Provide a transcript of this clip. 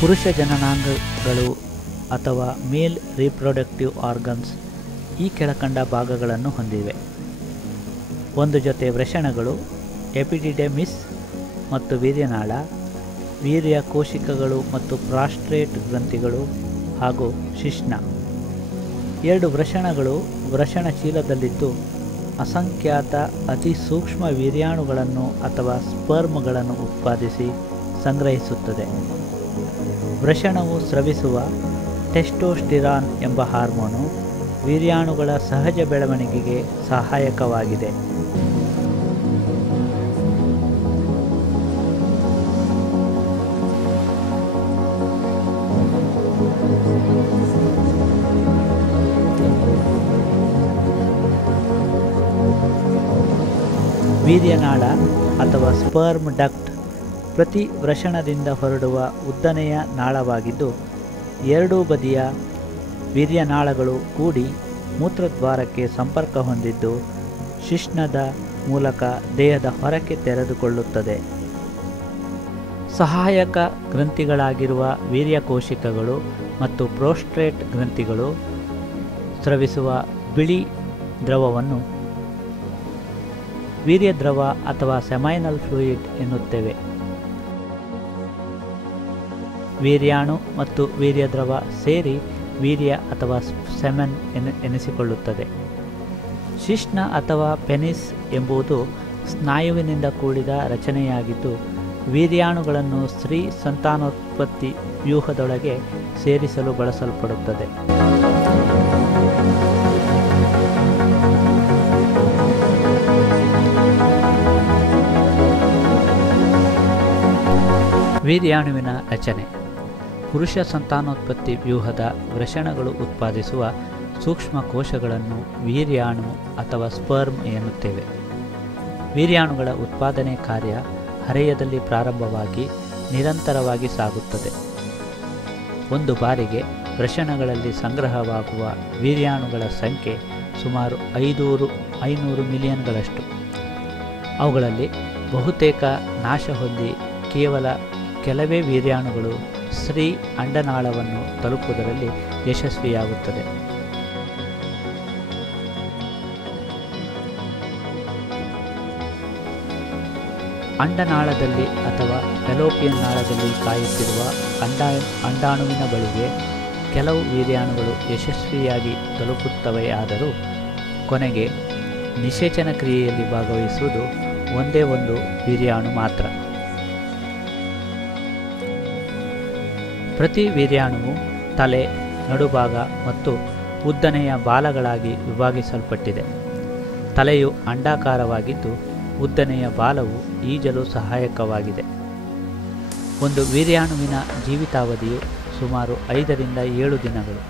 ಪುರುಷ ಜನನಾಂಗಗಳು ಅಥವಾ ಮೇಲ್ reproductive organs ಈ ಕೆಳಕಂಡ ಭಾಗಗಳನ್ನು ಹೊಂದಿವೆ. ಒಂದು ಜೊತೆ ವೃಷಣಗಳು, ಎಪಿಡಿಡೆಮಿಸ್ ಮತ್ತು ವೀರ್ಯನಾಳ, ವೀರ್ಯ ಕೋಶಿಕಗಳು ಮತ್ತು ಪ್ರಾಸ್ಟ್ರೇಟ್ ಗ್ರಂಥಿಗಳು ಹಾಗೂ ಶಿಶ್ನ. 2 ವೃಷಣಗಳು ವೃಷಣಶೀಲದಲ್ಲಿದ್ದು ಅಸಂಖ್ಯಾತ ಅತಿ ಸೂಕ್ಷ್ಮ ವೀರ್ಯಾಣುಗಳನ್ನು ಅಥವಾ ಸ್ಪರ್ಮ್ಗಳನ್ನು ಉತ್ಪಾದಿಸಿ ಸಂಗ್ರಹಿಸುತ್ತದೆ. ವೃಷಣವು ಸ್ರವಿಸುವ ಟೆಸ್ಟೋಸ್ಟಿರಾನ್ ಎಂಬ ಹಾರ್ಮೋನು ವೀರ್ಯಾಣುಗಳ ಸಹಜ ಬೆಳವಣಿಗೆಗೆ ಸಹಾಯಕವಾಗಿದೆ. ವೀರ್ಯನಾಳ ಅಥವಾ ಸ್ಪರ್ಮ್ ಡಕ್ಟ್ ಪ್ರತಿ ವೃಷಣದಿಂದ ಹೊರಡುವ ಉದ್ದನೆಯ ನಾಳವಾಗಿದ್ದು, 2 ಬದಿಯ ವೀರ್ಯನಾಳಗಳು ಕೂಡಿ ಮೂತ್ರದ್ವಾರಕ್ಕೆ ಸಂಪರ್ಕ ಹೊಂದಿದ್ದು ಶಿಶ್ನದ ಮೂಲಕ ದೇಹದ ಹೊರಕ್ಕೆ ತೆರೆದುಕೊಳ್ಳುತ್ತದೆ. ಸಹಾಯಕ ಗ್ರಂಥಿಗಳಾಗಿರುವ ವೀರ್ಯಕೋಶಿಕಗಳು ಮತ್ತು ಪ್ರೋಸ್ಟ್ರೇಟ್ ಗ್ರಂಥಿಗಳು ಸ್ರವಿಸುವ ಬಿಳಿ ದ್ರವವನ್ನು ವೀರ್ಯದ್ರವ ಅಥವಾ ಸೆಮೈನಲ್ ಫ್ಲೂಯಿಡ್ ಎನ್ನುತ್ತೇವೆ. ವೀರ್ಯಾಣು ಮತ್ತು ವೀರ್ಯದ್ರವ ಸೇರಿ ವೀರ್ಯ ಅಥವಾ ಸೆಮೆನ್ ಎನಿಸಿಕೊಳ್ಳುತ್ತದೆ. ಶಿಶ್ನ ಅಥವಾ ಪೆನಿಸ್ ಎಂಬುದು ಸ್ನಾಯುವಿನಿಂದ ಕೂಡಿದ ರಚನೆಯಾಗಿದ್ದು, ವೀರ್ಯಾಣುಗಳನ್ನು ಸ್ತ್ರೀ ಸಂತಾನೋತ್ಪತ್ತಿ ವ್ಯೂಹದೊಳಗೆ ಸೇರಿಸಲು ಬಳಸಲ್ಪಡುತ್ತದೆ. ವೀರ್ಯಾಣುವಿನ ರಚನೆ. ಪುರುಷ ಸಂತಾನೋತ್ಪತ್ತಿ ವ್ಯೂಹದ ವೃಷಣಗಳು ಉತ್ಪಾದಿಸುವ ಸೂಕ್ಷ್ಮ ಕೋಶಗಳನ್ನು ವೀರ್ಯಾಣು ಅಥವಾ ಸ್ಪರ್ಮ್ ಎನ್ನುತ್ತೇವೆ. ವೀರ್ಯಾಣುಗಳ ಉತ್ಪಾದನೆ ಕಾರ್ಯ ಹರೆಯದಲ್ಲಿ ಪ್ರಾರಂಭವಾಗಿ ನಿರಂತರವಾಗಿ ಸಾಗುತ್ತದೆ. ಒಂದು ಬಾರಿಗೆ ವೃಷಣಗಳಲ್ಲಿ ಸಂಗ್ರಹವಾಗುವ ವೀರ್ಯಾಣುಗಳ ಸಂಖ್ಯೆ ಸುಮಾರು 500 ಮಿಲಿಯನ್ಗಳಷ್ಟು. ಅವುಗಳಲ್ಲಿ ಬಹುತೇಕ ನಾಶ ಹೊಂದಿ ಕೇವಲ ಕೆಲವೇ ವೀರ್ಯಾಣುಗಳು ಸ್ತ್ರೀ ಅಂಡನಾಳವನ್ನು ತಲುಪುವುದರಲ್ಲಿ ಯಶಸ್ವಿಯಾಗುತ್ತದೆ. ಅಂಡನಾಳದಲ್ಲಿ ಅಥವಾ ಫೆಲೋಪಿಯನ್ ನಾಳದಲ್ಲಿ ಕಾಯುತ್ತಿರುವ ಅಂಡಾಣುವಿನ ಬಳಿಗೆ ಕೆಲವು ವೀರ್ಯಾಣುಗಳು ಯಶಸ್ವಿಯಾಗಿ ತಲುಪುತ್ತವೆಯಾದರೂ ಕೊನೆಗೆ ನಿಷೇಚನ ಕ್ರಿಯೆಯಲ್ಲಿ ಭಾಗವಹಿಸುವುದು ಒಂದೇ ಒಂದು ವೀರ್ಯಾಣು ಮಾತ್ರ. ಪ್ರತಿ ವೀರ್ಯಾಣುವು ತಲೆ, ನಡುಭಾಗ ಮತ್ತು ಉದ್ದನೆಯ ಬಾಲಗಳಾಗಿ ವಿಭಾಗಿಸಲ್ಪಟ್ಟಿದೆ. ತಲೆಯು ಅಂಡಾಕಾರವಾಗಿದ್ದು, ಉದ್ದನೆಯ ಬಾಲವು ಈಜಲು ಸಹಾಯಕವಾಗಿದೆ. ಒಂದು ವೀರ್ಯಾಣುವಿನ ಜೀವಿತಾವಧಿಯು ಸುಮಾರು 5 ರಿಂದ 7 ದಿನಗಳು.